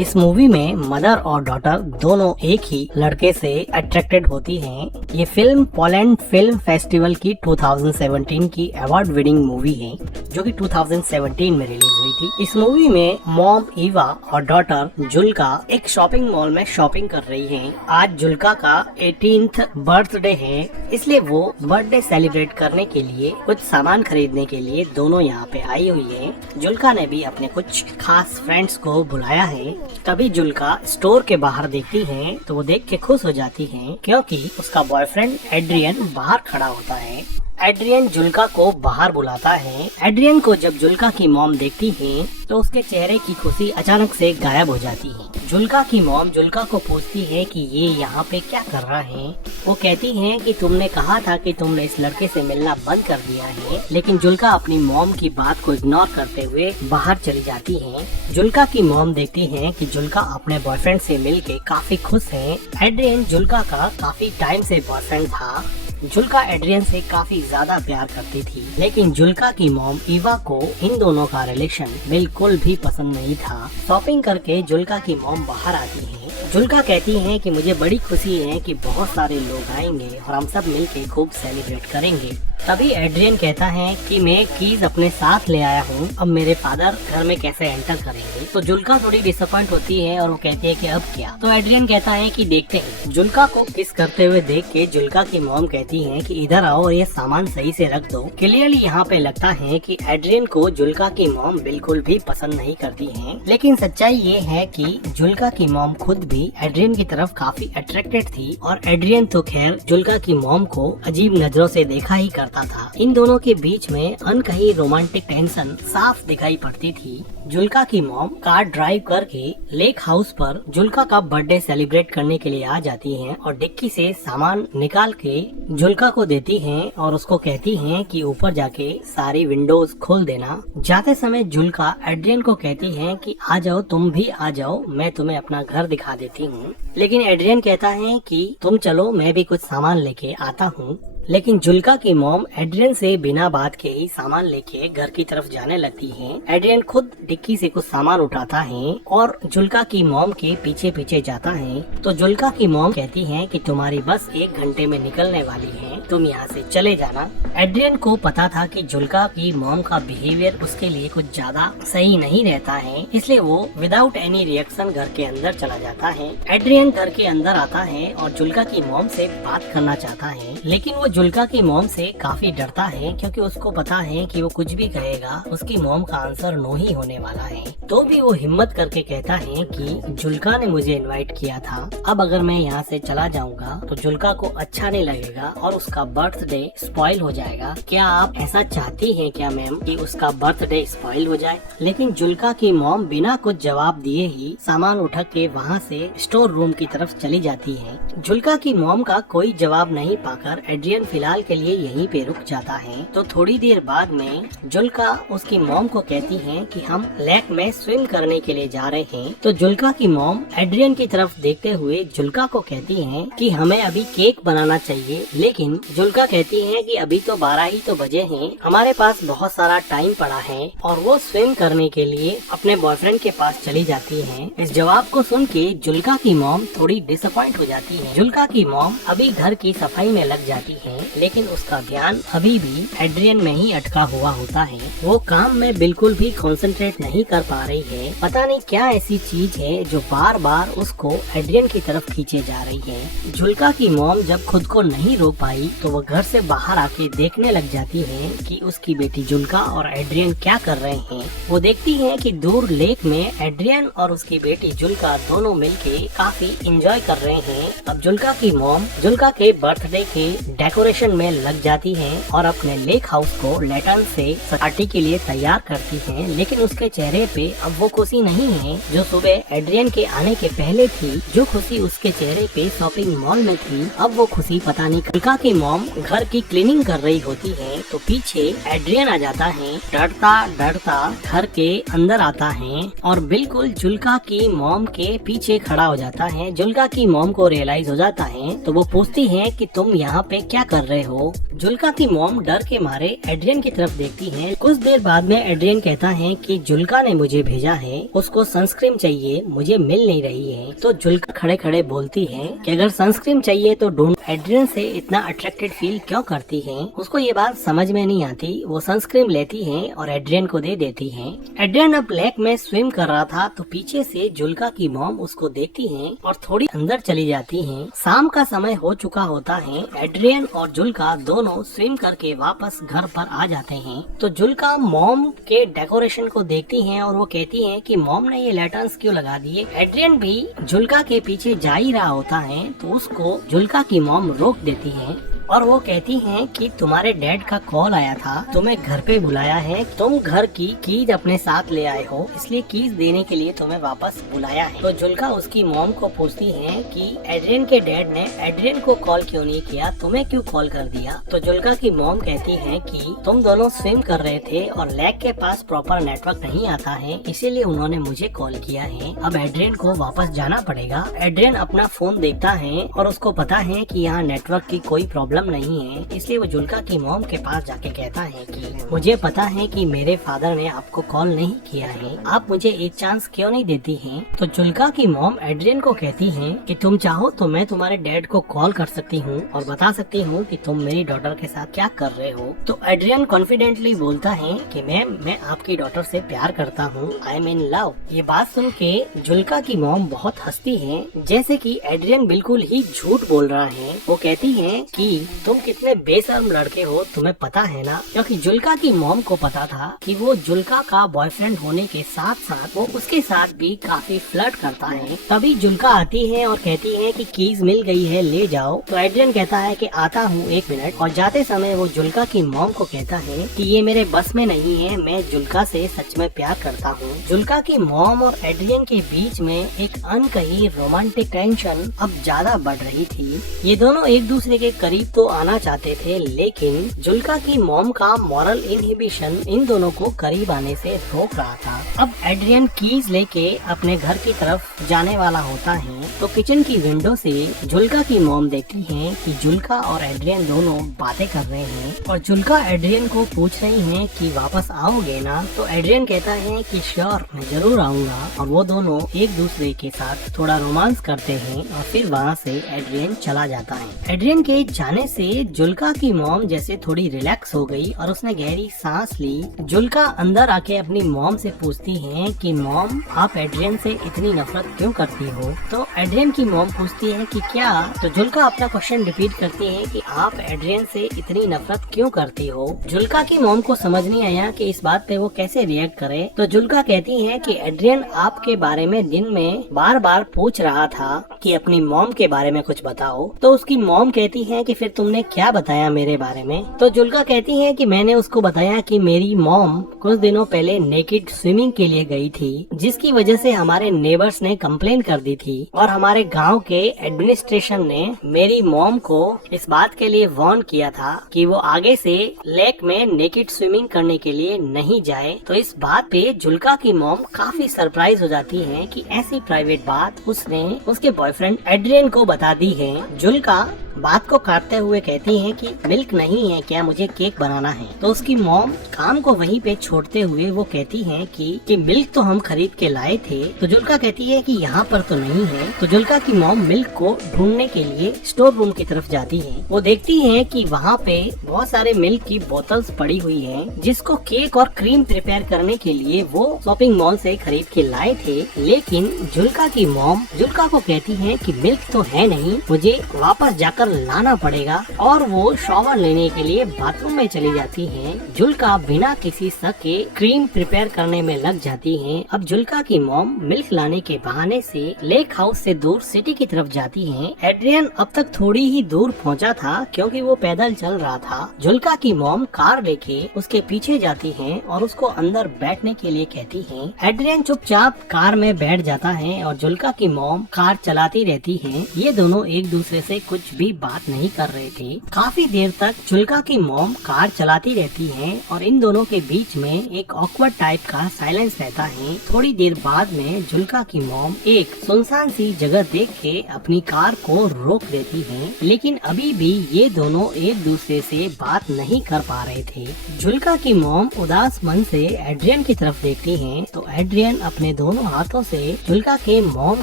इस मूवी में मदर और डॉटर दोनों एक ही लड़के से अट्रैक्टेड होती हैं। ये फिल्म पोलैंड फिल्म फेस्टिवल की 2017 की अवार्ड विनिंग मूवी है, जो कि 2017 में रिलीज हुई थी। इस मूवी में मॉम ईवा और डॉटर जुल्का एक शॉपिंग मॉल में शॉपिंग कर रही हैं। आज जुल्का का 18th बर्थडे है, इसलिए वो बर्थडे सेलिब्रेट करने के लिए कुछ सामान खरीदने के लिए दोनों यहाँ पे आई हुई है। जुल्का ने भी अपने कुछ खास फ्रेंड्स को बुलाया है। तभी जुल्का स्टोर के बाहर देखती है तो वो देख के खुश हो जाती है, क्योंकि उसका बॉयफ्रेंड एड्रियन बाहर खड़ा होता है। एड्रियन जुल्का को बाहर बुलाता है। एड्रियन को जब जुल्का की मॉम देखती है तो उसके चेहरे की खुशी अचानक से गायब हो जाती है। जुल्का की मॉम जुल्का को पूछती है कि ये यहाँ पे क्या कर रहा है। वो कहती है कि तुमने कहा था कि तुमने इस लड़के से मिलना बंद कर दिया है, लेकिन जुल्का अपनी मॉम की बात को इग्नोर करते हुए बाहर चली जाती है। जुल्का की मॉम देखती है कि जुल्का अपने बॉयफ्रेंड से मिलके काफी खुश है। एड्रियन जुल्का का काफी टाइम से बॉयफ्रेंड था। जुल्का एड्रियन से काफी ज्यादा प्यार करती थी, लेकिन जुल्का की मॉम ईवा को इन दोनों का रिलेशन बिल्कुल भी पसंद नहीं था। शॉपिंग करके जुल्का की मॉम बाहर आती है। जुल्का कहती है कि मुझे बड़ी खुशी है कि बहुत सारे लोग आएंगे और हम सब मिलके खूब सेलिब्रेट करेंगे। तभी एड्रियन कहता है कि मैं कीज अपने साथ ले आया हूँ, अब मेरे फादर घर में कैसे एंटर करेंगे। तो जुल्का थोड़ी डिसअपॉइंट होती है और वो कहती है कि अब क्या। तो एड्रियन कहता है कि देखते हैं। जुल्का को किस करते हुए देख के जुल्का की मॉम कहती है कि इधर आओ और ये सामान सही से रख दो। क्लियरली यहाँ पे लगता है कि एड्रियन को जुल्का की मॉम बिल्कुल भी पसंद नहीं करती है, लेकिन सच्चाई ये है कि जुल्का की मॉम खुद भी एड्रियन की तरफ काफी अट्रैक्टेड थी और एड्रियन तो खैर जुल्का की मॉम को अजीब नजरों से देखा ही करता था। इन दोनों के बीच में अनकही रोमांटिक टेंशन साफ दिखाई पड़ती थी। जुल्का की मॉम कार ड्राइव करके लेक हाउस पर जुल्का का बर्थडे सेलिब्रेट करने के लिए आ जाती हैं और डिक्की से सामान निकाल के जुल्का को देती हैं और उसको कहती हैं कि ऊपर जाके सारी विंडोज खोल देना। जाते समय जुल्का एड्रियन को कहती है कि आ जाओ, तुम भी आ जाओ, मैं तुम्हें अपना घर दिखा देती हूँ। लेकिन एड्रियन कहता है कि तुम चलो, मैं भी कुछ सामान लेके आता हूँ। लेकिन जुल्का की मॉम एड्रियन से बिना बात के ही सामान लेके घर की तरफ जाने लगती है। एड्रियन खुद डिक्की से कुछ सामान उठाता है और जुल्का की मॉम के पीछे पीछे जाता है। तो जुल्का की मॉम कहती है कि तुम्हारी बस 1 घंटे में निकलने वाली है, तुम यहाँ से चले जाना। एड्रियन को पता था कि जुल्का की मॉम का बिहेवियर उसके लिए कुछ ज्यादा सही नहीं रहता है, इसलिए वो विदाउट एनी रिएक्शन घर के अंदर चला जाता है। एड्रियन घर के अंदर आता है और जुल्का की मॉम से बात करना चाहता है, लेकिन वो जुल्का की मॉम से काफी डरता है, क्योंकि उसको पता है कि वो कुछ भी कहेगा उसकी मॉम का आंसर नो ही होने वाला है। तो भी वो हिम्मत करके कहता है कि जुल्का ने मुझे इनवाइट किया था, अब अगर मैं यहाँ से चला जाऊंगा तो जुल्का को अच्छा नहीं लगेगा और उसका बर्थडे स्पॉइल हो जाएगा। क्या आप ऐसा चाहती हैं क्या मैम कि उसका बर्थडे स्पॉइल हो जाए? लेकिन जुल्का की मॉम बिना कुछ जवाब दिए ही सामान उठा के वहाँ से स्टोर रूम की तरफ चली जाती है। जुल्का की मॉम का कोई जवाब नहीं पाकर एड्रियन फिलहाल के लिए यहीं पे रुक जाता है। तो थोड़ी देर बाद में जुल्का उसकी मॉम को कहती है कि हम लेक में स्विम करने के लिए जा रहे हैं। तो जुल्का की मॉम एड्रियन की तरफ देखते हुए जुल्का को कहती है कि हमें अभी केक बनाना चाहिए, लेकिन जुल्का कहती है कि अभी तो 12 ही तो बजे हैं, हमारे पास बहुत सारा टाइम पड़ा है, और वो स्विम करने के लिए अपने बॉयफ्रेंड के पास चली जाती है। इस जवाब को सुन के जुल्का की मॉम थोड़ी डिसअपॉइंट हो जाती है। जुल्का की मॉम अभी घर की सफाई में लग जाती है, लेकिन उसका ध्यान अभी भी एड्रियन में ही अटका हुआ होता है। वो काम में बिल्कुल भी कंसंट्रेट नहीं कर पा रही है। पता नहीं क्या ऐसी चीज है जो बार बार उसको एड्रियन की तरफ खींचे जा रही है। जुल्का की मॉम जब खुद को नहीं रोक पाई तो वो घर से बाहर आके देखने लग जाती है कि उसकी बेटी जुल्का और एड्रियन क्या कर रहे हैं। वो देखती है कि दूर लेक में एड्रियन और उसकी बेटी जुल्का दोनों मिलके काफी एंजॉय कर रहे हैं। अब जुल्का की मॉम जुल्का के बर्थडे के डेकोरेशन में लग जाती है और अपने लेक हाउस को लैटर्न से पार्टी के लिए तैयार करती है, लेकिन उसके चेहरे पे अब वो खुशी नहीं है जो सुबह एड्रियन के आने के पहले थी। जो खुशी उसके चेहरे पे शॉपिंग मॉल में थी, अब वो खुशी पता नहीं। जुल्का की मॉम घर की क्लीनिंग कर रही होती है तो पीछे एड्रियन आ जाता है। डरता डरता घर के अंदर आता है और बिल्कुल जुल्का की मॉम के पीछे खड़ा हो जाता है। जुल्का की मॉम को रियलाइज हो जाता है तो वो पूछती है कि तुम यहाँ पे क्या कर रहे हो। जुल्का की मॉम डर के मारे एड्रियन की तरफ देखती है। कुछ देर बाद में एड्रियन कहता है कि जुल्का ने मुझे भेजा है, उसको सनस्क्रीन चाहिए, मुझे मिल नहीं रही है। तो जुल्का खड़े खड़े बोलती है कि अगर सनस्क्रीन चाहिए तो ढूंढ। एड्रियन से इतना अट्रैक्टेड फील क्यों करती है, उसको ये बात समझ में नहीं आती। वो सनस्क्रीन लेती है और एड्रियन को दे देती है। एड्रियन अब लेक में स्विम कर रहा था तो पीछे से जुल्का की मॉम उसको देखती है और थोड़ी अंदर चली जाती है। शाम का समय हो चुका होता है। एड्रियन और जुल्का दोनों स्विम करके वापस घर पर आ जाते हैं। तो जुल्का मॉम के डेकोरेशन को देखती है और वो कहती है कि मॉम ने ये लैटर्न्स क्यों लगा दिए। एड्रियन भी जुल्का के पीछे जा ही रहा होता है तो उसको जुल्का की मॉम रोक देती है और वो कहती हैं कि तुम्हारे डैड का कॉल आया था, तुम्हें घर पे बुलाया है, तुम घर की कीज अपने साथ ले आए हो, इसलिए कीज देने के लिए तुम्हें वापस बुलाया है। तो जुल्का उसकी मॉम को पूछती है कि एड्रियन के डैड ने एड्रियन को कॉल क्यों नहीं किया, तुम्हें क्यों कॉल कर दिया। तो जुल्का की मॉम कहती है कि तुम दोनों स्विम कर रहे थे और लेक के पास प्रॉपर नेटवर्क नहीं आता है, इसीलिए उन्होंने मुझे कॉल किया है। अब एड्रियन को वापस जाना पड़ेगा। एड्रियन अपना फोन देखता है और उसको पता है कि यहाँ नेटवर्क की कोई प्रॉब्लम नहीं है, इसलिए वो जुल्का की मॉम के पास जाके कहता है कि मुझे पता है कि मेरे फादर ने आपको कॉल नहीं किया है, आप मुझे एक चांस क्यों नहीं देती हैं। तो जुल्का की मॉम एड्रियन को कहती है कि तुम चाहो तो मैं तुम्हारे डैड को कॉल कर सकती हूँ और बता सकती हूँ कि तुम मेरी डॉटर के साथ क्या कर रहे हो। तो एड्रियन कॉन्फिडेंटली बोलता है कि मैं आपकी डॉटर से प्यार करता हूँ, आई एम इन लव। ये बात सुन के जुल्का की मॉम बहुत हंसती है, जैसे कि एड्रियन बिल्कुल ही झूठ बोल रहा है। वो कहती है कि तुम कितने बेशर्म लड़के हो, तुम्हें पता है ना। क्योंकि जुल्का की मॉम को पता था कि वो जुल्का का बॉयफ्रेंड होने के साथ साथ वो उसके साथ भी काफी फ्लर्ट करता है। तभी जुल्का आती है और कहती है कि कीज मिल गई है, ले जाओ। तो एड्रियन कहता है कि आता हूँ, एक मिनट। और जाते समय वो जुल्का की मॉम को कहता है कि ये मेरे बस में नहीं है, मैं जुल्का से सच में प्यार करता हूँ। जुल्का की मॉम और एड्रियन के बीच में एक अनकही रोमांटिक टेंशन अब ज्यादा बढ़ रही थी। ये दोनों एक दूसरे के करीब तो आना चाहते थे, लेकिन जुल्का की मॉम का मॉरल इनहिबिशन इन दोनों को करीब आने से रोक रहा था। अब एड्रियन कीज लेके अपने घर की तरफ जाने वाला होता है तो किचन की विंडो से जुल्का की मॉम देखती है कि जुल्का और एड्रियन दोनों बातें कर रहे हैं और जुल्का एड्रियन को पूछ रही है कि वापस आओगे ना। तो एड्रियन कहता है कि श्योर, मैं जरूर आऊंगा। और वो दोनों एक दूसरे के साथ थोड़ा रोमांस करते हैं और फिर वहाँ से एड्रियन चला जाता है। एड्रियन के जाने से जुल्का की मॉम जैसे थोड़ी रिलैक्स हो गई और उसने गहरी सांस ली। जुल्का अंदर आके अपनी मॉम से पूछती है कि मॉम, आप एड्रियन से इतनी नफरत क्यों करती हो। तो एड्रियन की मॉम पूछती है कि क्या। तो जुल्का अपना क्वेश्चन रिपीट करती है कि आप एड्रियन से इतनी नफरत क्यों करती हो। जुल्का की मॉम को समझ नहीं आया कि इस बात पे वो कैसे रिएक्ट करे। तो जुल्का कहती है कि एड्रियन आपके बारे में दिन में बार बार पूछ रहा था कि अपनी मॉम के बारे में कुछ बताओ। तो उसकी मॉम कहती है कि फिर तुमने क्या बताया मेरे बारे में। तो जुल्का कहती है कि मैंने उसको बताया कि मेरी मॉम कुछ दिनों पहले नेकेड स्विमिंग के लिए गई थी, जिसकी वजह से हमारे नेबर्स ने कंप्लेन कर दी थी और हमारे गांव के एडमिनिस्ट्रेशन ने मेरी मॉम को इस बात के लिए वार्न किया था कि वो आगे से लेक में नेकेड स्विमिंग करने के लिए नहीं जाए। तो इस बात पे जुल्का की मॉम काफी सरप्राइज हो जाती है कि ऐसी प्राइवेट बात उसने उसके बॉयफ्रेंड एड्रियन को बता दी है। जुल्का बात को काटते हुए कहती है कि मिल्क नहीं है क्या, मुझे केक बनाना है। तो उसकी मॉम काम को वहीं पे छोड़ते हुए वो कहती है कि मिल्क तो हम खरीद के लाए थे। तो जुल्का कहती है कि यहाँ पर तो नहीं है। तो जुल्का की मॉम मिल्क को ढूंढने के लिए स्टोर रूम की तरफ जाती है। वो देखती है कि वहाँ पे बहुत सारे मिल्क की बोतल्स पड़ी हुई है, जिसको केक और क्रीम प्रिपेयर करने के लिए वो शॉपिंग मॉल से खरीद के लाए थे। लेकिन जुल्का की मॉम जुल्का को कहती है कि मिल्क तो है नहीं, मुझे वापस जाकर लाना पड़ेगा। और वो शॉवर लेने के लिए बाथरूम में चली जाती है। जुल्का बिना किसी शक के क्रीम प्रिपेयर करने में लग जाती है। अब जुल्का की मॉम मिल्क लाने के बहाने से लेक हाउस से दूर सिटी की तरफ जाती है। एड्रियन अब तक थोड़ी ही दूर पहुंचा था क्योंकि वो पैदल चल रहा था। जुल्का की मॉम कार लेके उसके पीछे जाती है और उसको अंदर बैठने के लिए कहती है। एड्रियन चुपचाप कार में बैठ जाता है और जुल्का की मॉम कार चलाती रहती है। ये दोनों एक दूसरे से कुछ भी कोई बात नहीं कर रहे थे। काफी देर तक जुल्का की मॉम कार चलाती रहती है और इन दोनों के बीच में एक ऑकवर्ड टाइप का साइलेंस रहता है। थोड़ी देर बाद में जुल्का की मॉम एक सुनसान सी जगह देख के अपनी कार को रोक देती है, लेकिन अभी भी ये दोनों एक दूसरे से बात नहीं कर पा रहे थे। जुल्का की मॉम उदास मन से एड्रियन की तरफ देखती है तो एड्रियन अपने दोनों हाथों से जुल्का के मॉम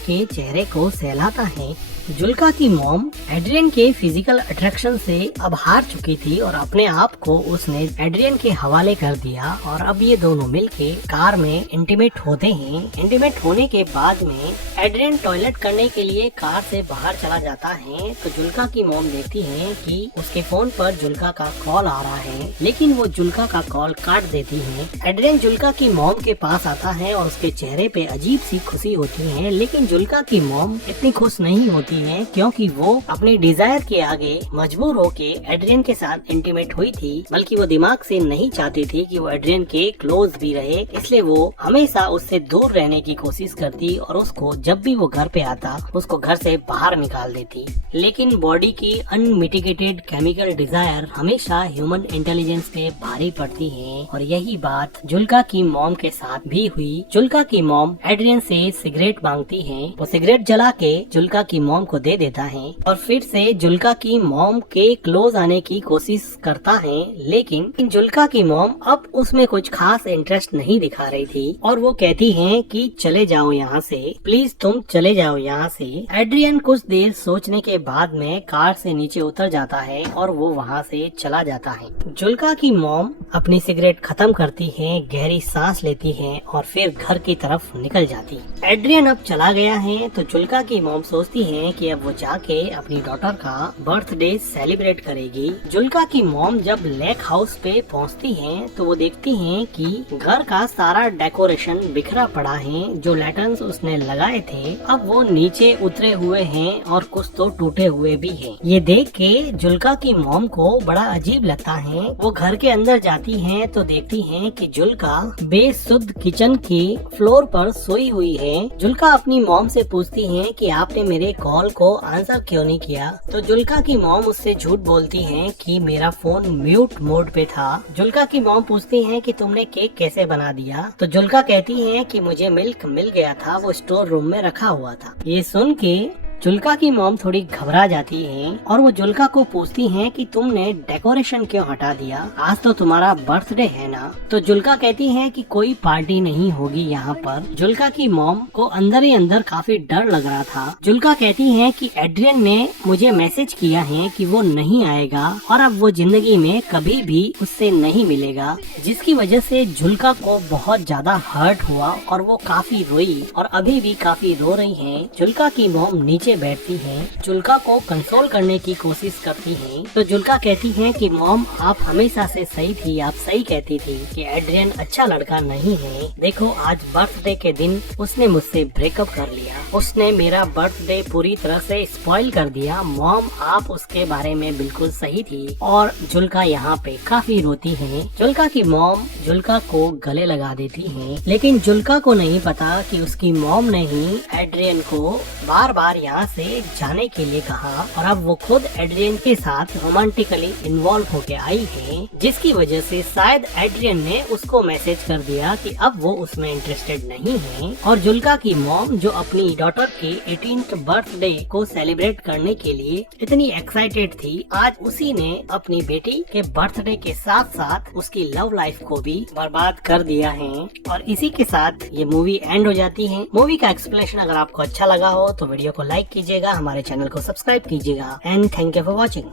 के चेहरे को सहलाता है। जुल्का की मॉम एड्रियन के फिजिकल अट्रैक्शन से अब हार चुकी थी और अपने आप को उसने एड्रियन के हवाले कर दिया और अब ये दोनों मिलके कार में इंटीमेट होते हैं। इंटीमेट होने के बाद में एड्रियन टॉयलेट करने के लिए कार से बाहर चला जाता है तो जुल्का की मॉम देखती है कि उसके फोन पर जुल्का का कॉल आ रहा है, लेकिन वो जुल्का का कॉल काट देती है। एड्रियन जुल्का की मॉम के पास आता है और उसके चेहरे पे अजीब सी खुशी होती है, लेकिन जुल्का की मॉम इतनी खुश नहीं होती है क्योंकि वो अपने डिजायर के आगे मजबूर होके एड्रियन के साथ इंटीमेट हुई थी, बल्कि वो दिमाग से नहीं चाहती थी कि वो एड्रियन के क्लोज भी रहे, इसलिए वो हमेशा उससे दूर रहने की कोशिश करती और उसको जब भी वो घर पे आता उसको घर से बाहर निकाल देती। लेकिन बॉडी की अनमिटिगेटेड केमिकल डिजायर हमेशा ह्यूमन इंटेलिजेंस पे भारी पड़ती है और यही बात जुल्का की मॉम के साथ भी हुई। जुल्का की मॉम एड्रियन से सिगरेट मांगती है, वो सिगरेट जला के जुल्का की मॉम को दे देता है और फिर से जुल्का की मॉम के क्लोज आने की कोशिश करता है, लेकिन जुल्का की मॉम अब उसमें कुछ खास इंटरेस्ट नहीं दिखा रही थी और वो कहती है कि चले जाओ यहाँ से, प्लीज तुम चले जाओ यहाँ से। एड्रियन कुछ देर सोचने के बाद में कार से नीचे उतर जाता है और वो वहाँ से चला जाता है। जुल्का की मॉम अपनी सिगरेट खत्म करती है, गहरी सांस लेती है और फिर घर की तरफ निकल जाती। एड्रियन अब चला गया है तो जुल्का की मॉम सोचती है कि अब वो जाके अपनी डॉटर का बर्थडे सेलिब्रेट करेगी। जुल्का की मॉम जब लेक हाउस पे पहुंचती हैं तो वो देखती हैं कि घर का सारा डेकोरेशन बिखरा पड़ा है, जो लैटर्न्स उसने लगाए थे अब वो नीचे उतरे हुए हैं और कुछ तो टूटे हुए भी हैं। ये देख के जुल्का की मॉम को बड़ा अजीब लगता है। वो घर के अंदर जाती हैं तो देखती हैं कि जुल्का बेसुध किचन के फ्लोर पर सोई हुई है। जुल्का अपनी मॉम से पूछती है कि आपने मेरे कॉल को आंसर क्यों नहीं किया, तो जुल्का की मॉम उससे झूठ बोलती है कि मेरा फोन म्यूट मोड पे था। जुल्का की मॉम पूछती है कि तुमने केक कैसे बना दिया, तो जुल्का कहती है कि मुझे मिल्क मिल गया था, वो स्टोर रूम में रखा हुआ था। ये सुन के जुल्का की मॉम थोड़ी घबरा जाती है और वो जुल्का को पूछती हैं कि तुमने डेकोरेशन क्यों हटा दिया, आज तो तुम्हारा बर्थडे है ना। तो जुल्का कहती है कि कोई पार्टी नहीं होगी यहाँ पर। जुल्का की मॉम को अंदर ही अंदर काफी डर लग रहा था। जुल्का कहती है कि एड्रियन ने मुझे मैसेज किया है कि वो नहीं आएगा और अब वो जिंदगी में कभी भी उससे नहीं मिलेगा, जिसकी वजह से जुल्का को बहुत ज्यादा हर्ट हुआ और वो काफी रोई और अभी भी काफी रो रही है। जुल्का की मॉम नीचे बैठती है, जुल्का को कंसोल करने की कोशिश करती है तो जुल्का कहती है कि मॉम आप हमेशा से सही थी, आप सही कहती थी कि एड्रियन अच्छा लड़का नहीं है। देखो आज बर्थडे के दिन उसने मुझसे ब्रेकअप कर लिया, उसने मेरा बर्थडे पूरी तरह से स्पॉइल कर दिया। मॉम आप उसके बारे में बिल्कुल सही थी। और जुल्का यहाँ पे काफी रोती है। जुल्का की मॉम जुल्का को गले लगा देती है, लेकिन जुल्का को नहीं पता कि उसकी मॉम ने ही एड्रियन को बार बार यहाँ से जाने के लिए कहा और अब वो खुद एड्रियन के साथ रोमांटिकली इन्वॉल्व होके आई है, जिसकी वजह से शायद एड्रियन ने उसको मैसेज कर दिया कि अब वो उसमें इंटरेस्टेड नहीं है। और जुल्का की मॉम जो अपनी डॉटर के 18th बर्थडे को सेलिब्रेट करने के लिए इतनी एक्साइटेड थी, आज उसी ने अपनी बेटी के बर्थडे के साथ साथ उसकी लव लाइफ को भी बर्बाद कर दिया है। और इसी के साथ ये मूवी एंड हो जाती है। मूवी का एक्सप्लेनेशन अगर आपको अच्छा लगा हो तो वीडियो को लाइक कीजिएगा, हमारे चैनल को सब्सक्राइब कीजिएगा and thank you for watching.